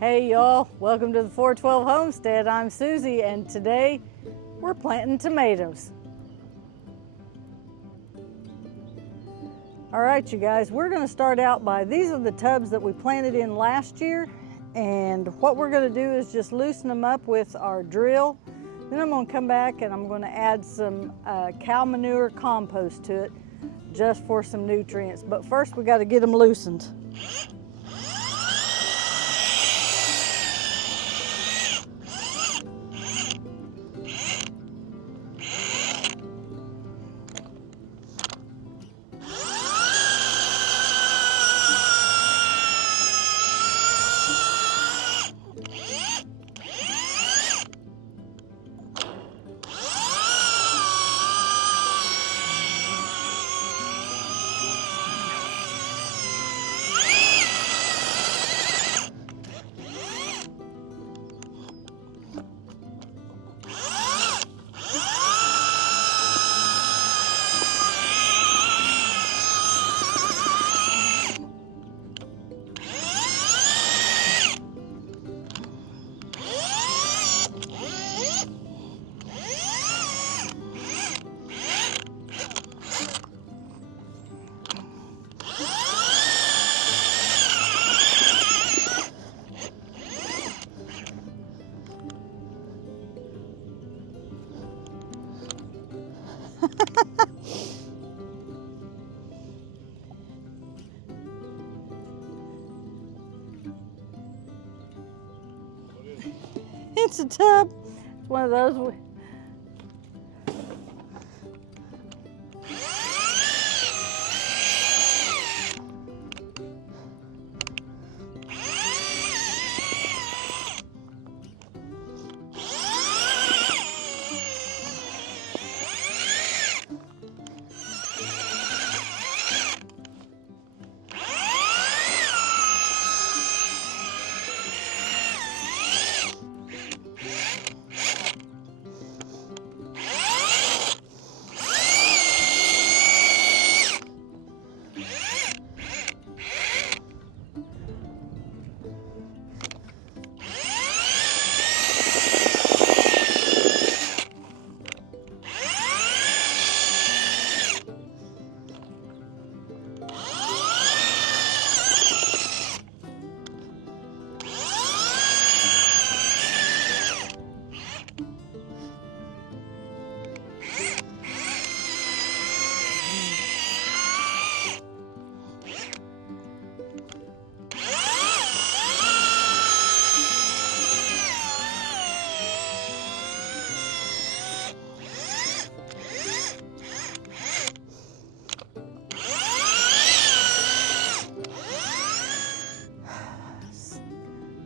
Hey y'all, welcome to the 412 Homestead. I'm Susie and today we're planting tomatoes. All right, you guys, we're gonna start out by, these are the tubs that we planted in last year, and what we're gonna do is just loosen them up with our drill. Then I'm gonna come back and I'm gonna add some cow manure compost to it just for some nutrients. But first we gotta get them loosened. It's a tub. It's one of those.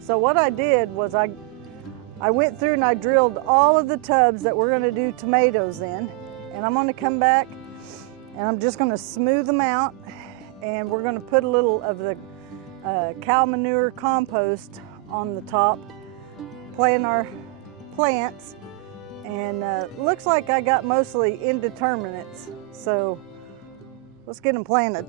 So what I did was I went through and I drilled all of the tubs that we're going to do tomatoes in, and I'm going to come back and I'm just going to smooth them out, and we're going to put a little of the cow manure compost on the top, plant our plants, and looks like I got mostly indeterminates, so let's get them planted.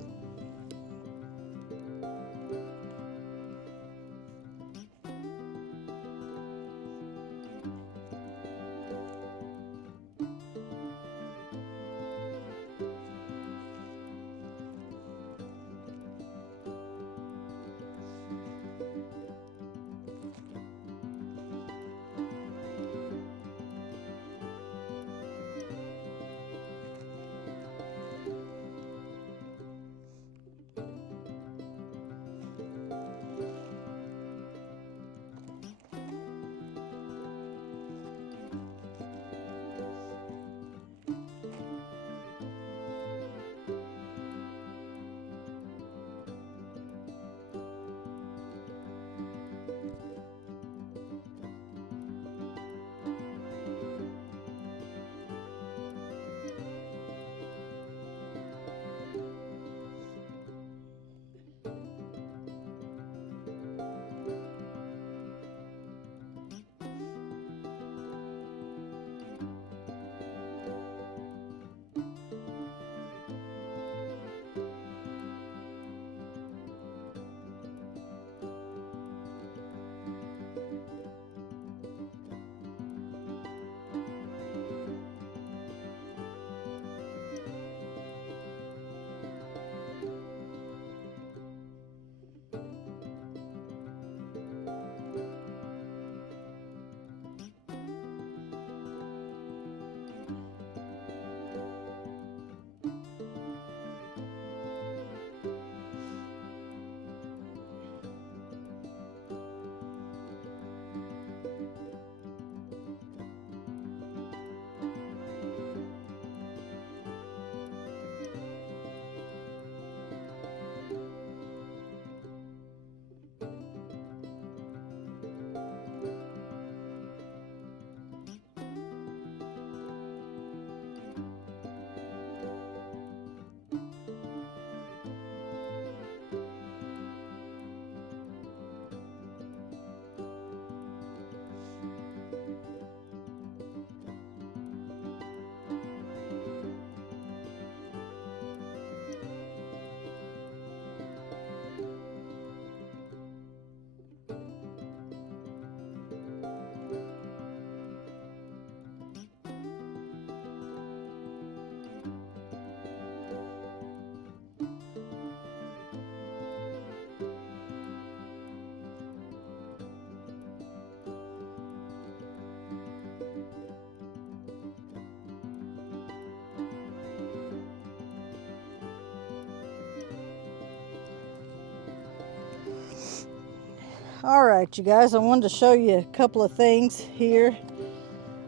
All right, you guys, I wanted to show you a couple of things here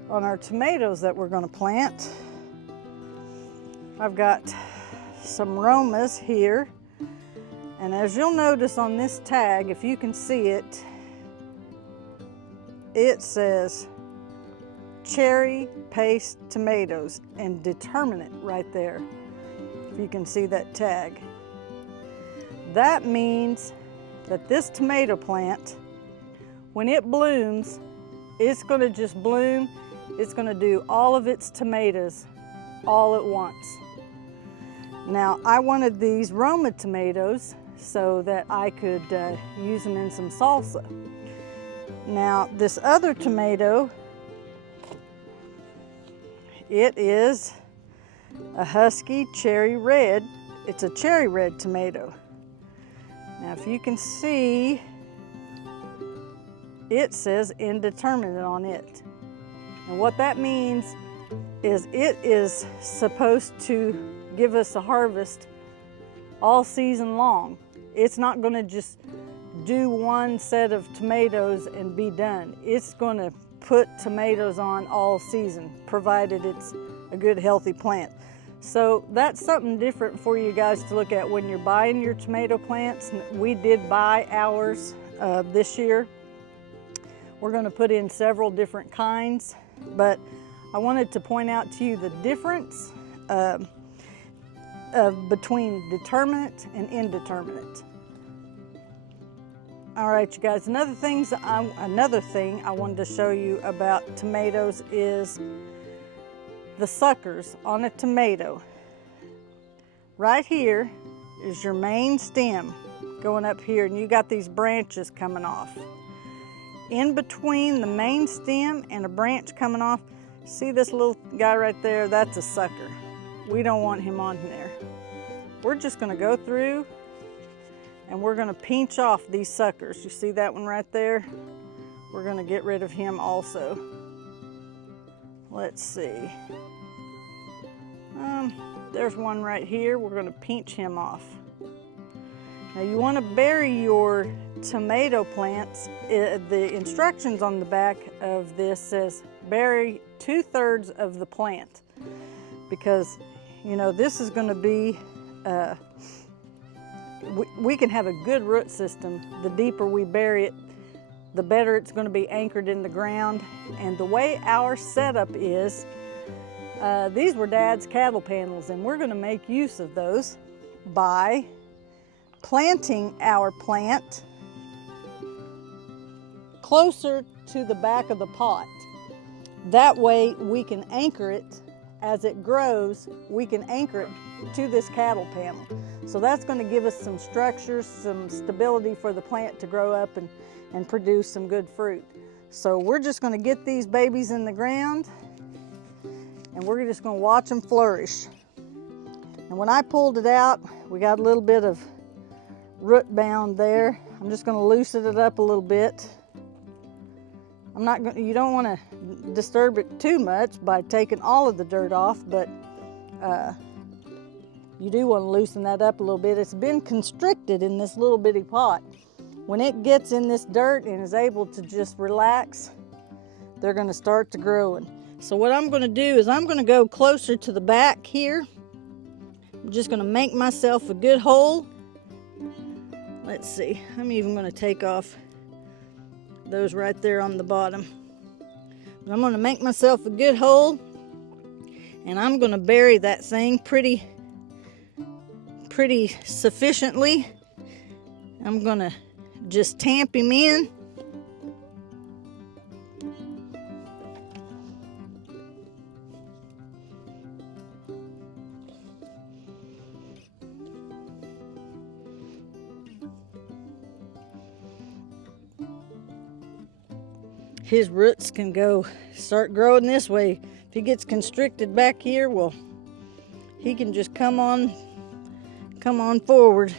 on our tomatoes that we're going to plant. I've got some Romas here, and as you'll notice on this tag, if you can see it, it says cherry paste tomatoes and determinate right there, if you can see that tag. That means that this tomato plant, when it blooms, it's going to just bloom. It's going to do all of its tomatoes all at once. Now, I wanted these Roma tomatoes so that I could use them in some salsa. Now, this other tomato, it is a Husky cherry red. It's a cherry red tomato. Now, if you can see, it says indeterminate on it. And what that means is it is supposed to give us a harvest all season long. It's not going to just do one set of tomatoes and be done. It's going to put tomatoes on all season, provided it's a good healthy plant. So that's something different for you guys to look at when you're buying your tomato plants. We did buy ours this year. We're going to put in several different kinds, but I wanted to point out to you the difference between determinate and indeterminate. All right, you guys, another thing I wanted to show you about tomatoes is the suckers on a tomato. Right here is your main stem going up here, and you got these branches coming off. In between the main stem and a branch coming off, see this little guy right there? That's a sucker. We don't want him on there. We're just going to go through and we're going to pinch off these suckers. You see that one right there? We're going to get rid of him also. Let's see. There's one right here. We're going to pinch him off. Now you want to bury your tomato plants. The instructions on the back of this says bury 2/3 of the plant, because you know this is going to be we can have a good root system. The deeper we bury it, the better it's going to be anchored in the ground. And the way our setup is, these were Dad's cattle panels, and we're going to make use of those by planting our plant closer to the back of the pot. That way we can anchor it as it grows. We can anchor it to this cattle panel. So that's going to give us some structure, some stability for the plant to grow up and produce some good fruit. So we're just going to get these babies in the ground, and we're just going to watch them flourish. And when I pulled it out, we got a little bit of root bound there. I'm just going to loosen it up a little bit. I'm not going. You don't want to disturb it too much by taking all of the dirt off, but you do want to loosen that up a little bit. It's been constricted in this little bitty pot. When it gets in this dirt and is able to just relax, they're going to start to growing. So what I'm going to do is I'm going to go closer to the back here. I'm just going to make myself a good hole. Let's see. I'm even going to take off those right there on the bottom. But I'm going to make myself a good hole, and I'm going to bury that thing pretty sufficiently. I'm going to just tamp him in. His roots can start growing this way. If he gets constricted back here, well, he can just come on forward.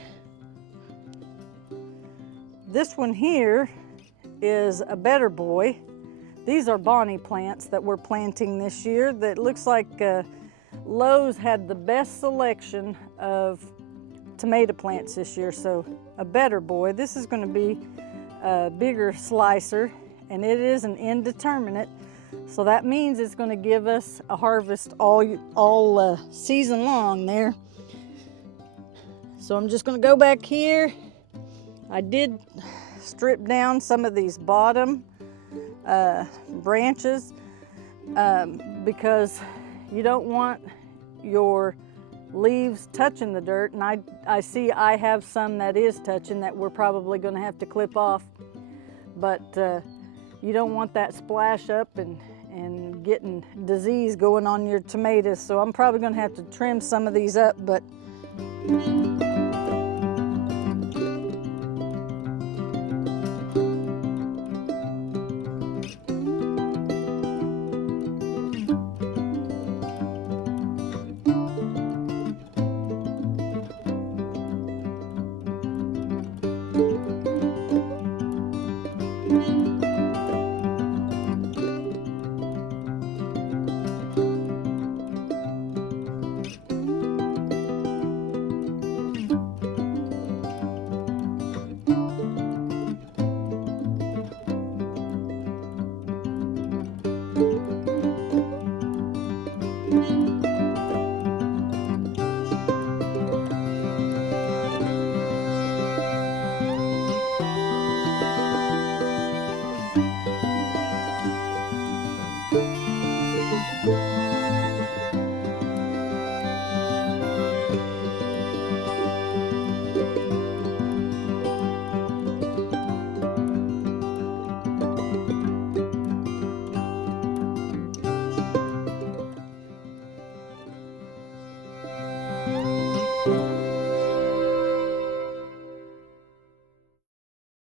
This one here is a better boy. These are Bonnie plants that we're planting this year. That looks like Lowe's had the best selection of tomato plants this year, so a better boy. This is going to be bigger slicer, and it is an indeterminate. So that means it's going to give us a harvest all season long there. So I'm just going to go back here. I did strip down some of these bottom branches because you don't want your leaves touching the dirt, and I see I have some that is touching that we're probably going to have to clip off, but you don't want that splash up and getting disease going on your tomatoes. So I'm probably going to have to trim some of these up, but